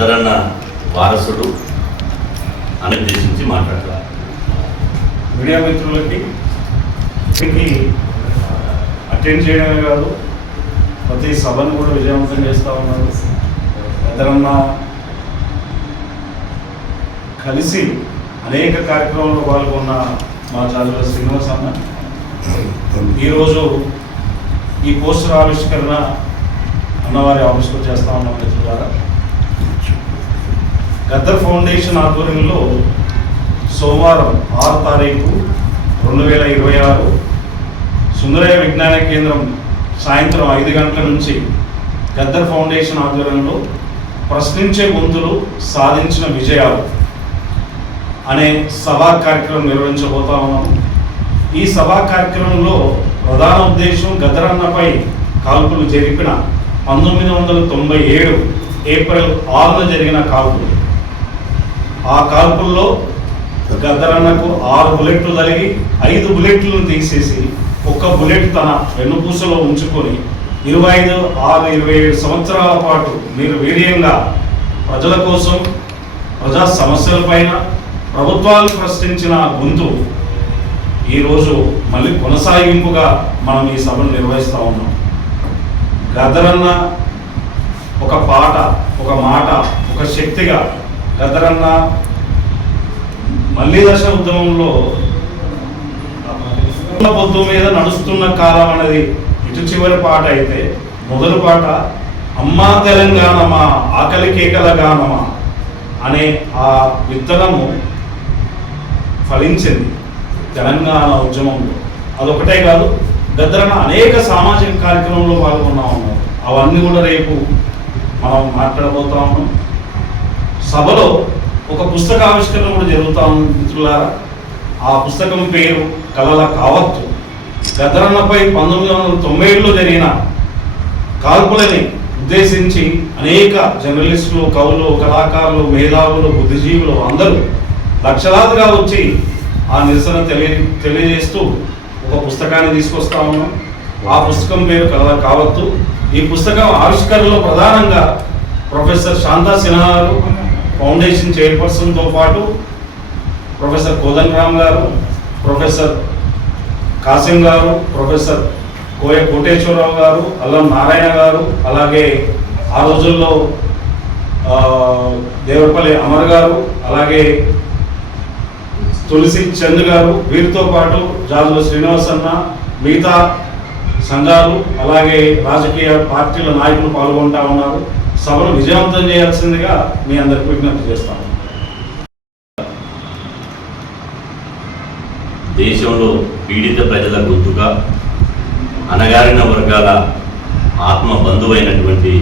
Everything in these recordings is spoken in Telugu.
గద్దరన్న వారసుడు అని ఉద్దేశించి మాట్లాడతారు. మీడియా మిత్రులకి అటెండ్ చేయడమే కాదు, ప్రతి సభను కూడా విజయవంతం చేస్తూ ఉన్నారు. గద్దరన్న కలిసి అనేక కార్యక్రమాల్లో పాల్గొన్న మా జాదుల శ్రీనివాస్ అన్న ఈరోజు ఈ పోస్టర్ ఆవిష్కరణ అన్నవారి ఆఫీస్లో చేస్తా ఉన్నాం. మిత్రులారా, గద్దర్ ఫౌండేషన్ ఆధ్వర్యంలో సోమవారం 6 తారీఖు 2026 సుందరయ్య విజ్ఞాన కేంద్రం సాయంత్రం 5 గంటల నుంచి గద్దర్ ఫౌండేషన్ ఆధ్వర్యంలో ప్రశ్నించే గొంతులు సాధించిన విజయాలు అనే సభా కార్యక్రమం నిర్వహించబోతా ఉన్నాము. ఈ సభా కార్యక్రమంలో ప్రధాన ఉద్దేశం గద్దరన్నపై కాల్పులు జరిపిన 1997 ఏప్రిల్ 6న జరిగిన కాల్పులు. ఆ కాల్పుల్లో గద్దరన్నకు 6 బుల్లెట్లు తగిలి 5 బుల్లెట్లను తీసేసి 1 బుల్లెట్ తన వెన్నుపూసలో ఉంచుకొని 25-27 సంవత్సరాల పాటు నిర్వీర్యంగా ప్రజల కోసం, ప్రజా సమస్యలపైన ప్రభుత్వాలు ప్రశ్నించిన గొంతు ఈరోజు మళ్ళీ కొనసాగింపుగా మనం ఈ సభను నిర్వహిస్తూ ఉన్నాం. గద్దరన్న ఒక పాట, ఒక మాట, ఒక శక్తిగా గద్దరన్న మళ్ళీ దశ ఉద్యమంలో పొద్దు మీద నడుస్తున్న కాలం అనేది ఇటు చివరి పాట అయితే, మొదటి పాట అమ్మా తెలంగాణమా ఆకలి కేకల గానమా అనే ఆ విత్తనము ఫలించింది తెలంగాణ ఉద్యమంలో. అదొకటే కాదు, గద్దరన్న అనేక సామాజిక కార్యక్రమంలో పాల్గొన్నా ఉన్నారు. అవన్నీ కూడా రేపు మనం మాట్లాడబోతా ఉన్నాం. సభలో ఒక పుస్తక ఆవిష్కరణ కూడా జరుగుతూ ఉంది మిత్రులారా. ఆ పుస్తకం పేరు కలల కావత్తు. గద్దరన్నపై 1997లో జరిగిన కాల్పులని ఉద్దేశించి అనేక జర్నలిస్టులు, కవులు, కళాకారులు, మేధావులు, బుద్ధిజీవులు అందరూ లక్షలాదిగా వచ్చి ఆ నిరసన తెలియజేస్తూ ఒక పుస్తకాన్ని తీసుకొస్తా ఉన్నాం. ఆ పుస్తకం పేరు కలల కావత్తు. ఈ పుస్తకం ఆవిష్కరణలో ప్రధానంగా ప్రొఫెసర్ శాంతా సిన్హా గారు, ఫౌండేషన్ చైర్పర్సన్తో పాటు ప్రొఫెసర్ కోదన్ రామ్ గారు, ప్రొఫెసర్ కాసిం గారు, ప్రొఫెసర్ కోయ కోటేశ్వరరావు గారు, అల్లం నారాయణ గారు, అలాగే ఆ రోజుల్లో దేవరపల్లి అమర్ గారు, అలాగే తులసి చంద్ గారు, వీరితో పాటు జాదుల శ్రీనివాస్ అన్న, మిగతా సంఘాలు, అలాగే రాజకీయ పార్టీల నాయకులు పాల్గొంటా ఉన్నారు. సభను విజయవంతం చేయాల్సిందిగా మీ అందరికి విజ్ఞప్తి చేస్తాను. దేశంలో పీడిత ప్రజల గొంతుగా, అణగారిన వర్గాల ఆత్మ బంధువైనటువంటి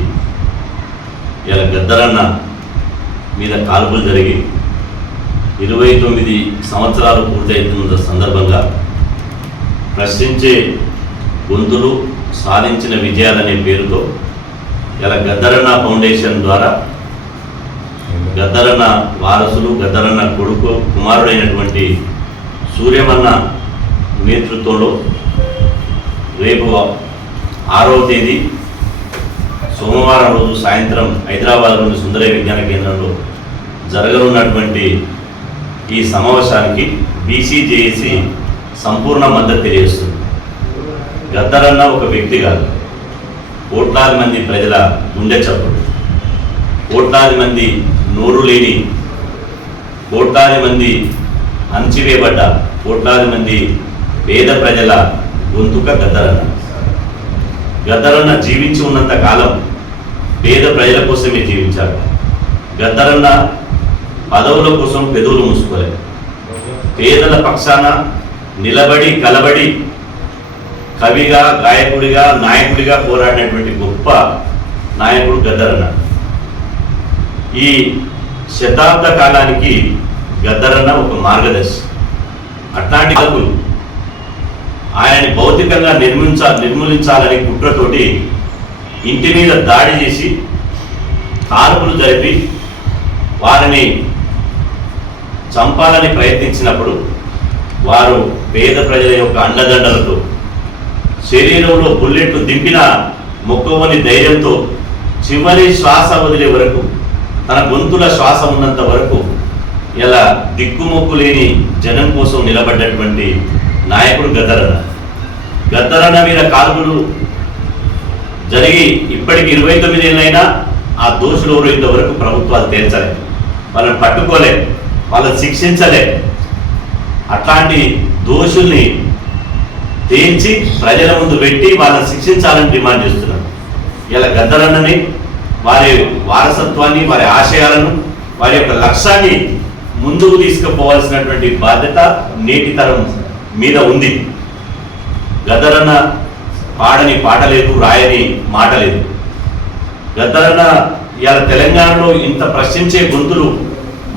ఇలా గద్దరన్న మీద కాల్పులు జరిగి 29 సంవత్సరాలు పూర్తవుతున్న సందర్భంగా ప్రశ్నించే గొంతులు సాధించిన విజయాలనే పేరుతో ఇలా గద్దరన్న ఫౌండేషన్ ద్వారా గద్దరన్న వారసులు, గద్దరన్న కొడుకు కుమారుడైనటువంటి సూర్యమన్న నేతృత్వంలో రేపు 6వ తేదీ సోమవారం రోజు సాయంత్రం హైదరాబాద్లోని సుందరయ్య విజ్ఞాన కేంద్రంలో జరగనున్నటువంటి ఈ సమావేశానికి బీసీజేఏసీ సంపూర్ణ మద్దతు తెలియజేస్తుంది. గద్దరన్న ఒక వ్యక్తి కాదు, కోట్లాది మంది ప్రజల గుండె చప్పుడు, కోట్లాది మంది నోరు లేని, కోట్లాది మంది అణచివేయబడ్డ, కోట్లాది మంది పేద ప్రజల గొంతుక గద్దరన్న. గద్దరన్న జీవించి ఉన్నంత కాలం పేద ప్రజల కోసమే జీవించాడు. గద్దరన్న పదవుల కోసం పెదవులు మూసుకోలేదు. పేదల పక్షాన నిలబడి కలబడి కవిగా, గాయకుడిగా, నాయకుడిగా పోరాడినటువంటి గొప్ప నాయకుడు గద్దరన్న. ఈ శతాబ్ద కాలానికి గద్దరన్న ఒక మార్గదర్శి. అట్లాంటి కవులు ఆయనని భౌతికంగా నిర్మూలించాలని కుట్రతోటి ఇంటి మీద దాడి చేసి కాల్పులు జరిపి వారిని చంపాలని ప్రయత్నించినప్పుడు వారు పేద ప్రజల యొక్క అండదండలతో, శరీరంలో బుల్లెట్లు దింపిన మొక్కవని ధైర్యంతో చివరి శ్వాస వదిలే వరకు తన గొంతుల శ్వాస ఉన్నంత వరకు ఇలా దిక్కుమొక్కు లేని జనం కోసం నిలబడ్డటువంటి నాయకుడు గద్దరన్న. గద్దరన్న మీద కాల్పులు జరిగి ఇప్పటికి 29 ఏళ్ళైనా ఆ దోషులు ఎవరు ఇంతవరకు ప్రభుత్వాలు తేల్చలే, వాళ్ళని పట్టుకోలే, వాళ్ళని శిక్షించలే. అట్లాంటి దోషుల్ని తేల్చి ప్రజల ముందు పెట్టి వాళ్ళని శిక్షించాలని డిమాండ్ చేస్తున్నారు. ఇలా గద్దరన్నని, వారి వారసత్వాన్ని, వారి ఆశయాలను, వారి యొక్క లక్ష్యాన్ని ముందుకు తీసుకుపోవాల్సినటువంటి బాధ్యత నేటి తరం మీద ఉంది. గద్దరన్న పాడని పాట లేదు, రాయని మాట లేదు. గద్దరన్న ఇవాళ తెలంగాణలో ఇంత ప్రశ్నించే గొంతులు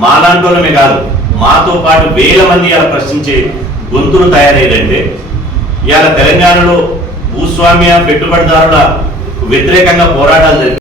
మాలాంటోళ్ళమే కాదు, మాతో పాటు వేల మంది ఇలా ప్రశ్నించే గొంతులు తయారయ్యారంటే ఇవాళ తెలంగాణలో భూస్వామ్య పెట్టుబడిదారుల వ్యతిరేకంగా పోరాటాలు జరిపి